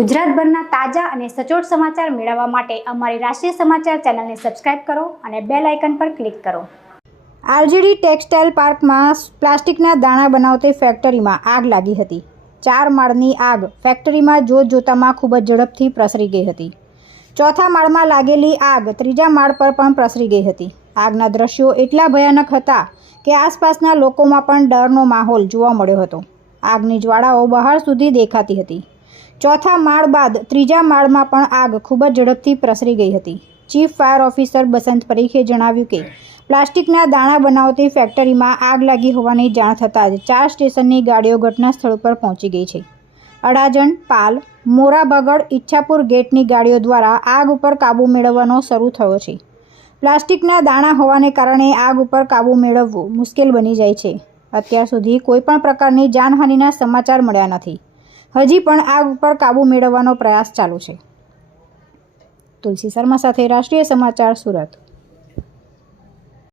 ગુજરાતભરના તાજા અને સચોટ સમાચાર મેળવવા માટે અમારી રાષ્ટ્રીય સમાચાર ચેનલને સબસ્ક્રાઇબ કરો અને બેલ આઇકન પર ક્લિક કરો। આરજેડી ટેક્સટાઇલ પાર્કમાં પ્લાસ્ટિકના દાણા બનાવતી ફેક્ટરીમાં આગ લાગી હતી। 4 માળની આગ ફેક્ટરીમાં જોતજોતામાં ખૂબ જ ઝડપથી પ્રસરી ગઈ હતી। ચોથા માળમાં લાગેલી આગ ત્રીજા માળ પર પણ પ્રસરી ગઈ હતી। આગના દ્રશ્યો એટલા ભયાનક હતા કે આસપાસના લોકોમાં પણ ડરનો માહોલ જોવા મળ્યો હતો। આગની જ્વાળાઓ બહાર સુધી દેખાતી હતી। ચોથા માળ બાદ ત્રીજા માળમાં પણ આગ ખૂબ જ ઝડપથી પ્રસરી ગઈ હતી। ચીફ ફાયર ઓફિસર બસંત પરીખે જણાવ્યું કે પ્લાસ્ટિકના દાણા બનાવતી ફેક્ટરીમાં આગ લાગી હોવાની જાણ થતાં જ 4 સ્ટેશનની ગાડીઓ ઘટના સ્થળ પર પહોંચી ગઈ છે। અડાજણ, પાલ, મોરાબગડ, ઈચ્છાપુર ગેટની ગાડીઓ દ્વારા આગ ઉપર કાબૂ મેળવવાનો શરૂ થયો છે। પ્લાસ્ટિકના દાણા હોવાને કારણે આગ ઉપર કાબૂ મેળવવું મુશ્કેલ બની જાય છે। અત્યાર સુધી કોઈપણ પ્રકારની જાનહાનિના સમાચાર મળ્યા નથી। હજી પણ આગ ઉપર કાબૂ મેળવવાનો પ્રયાસ ચાલુ છે। તુલસી શર્મા સાથે રાષ્ટ્રીય સમાચાર, સુરત।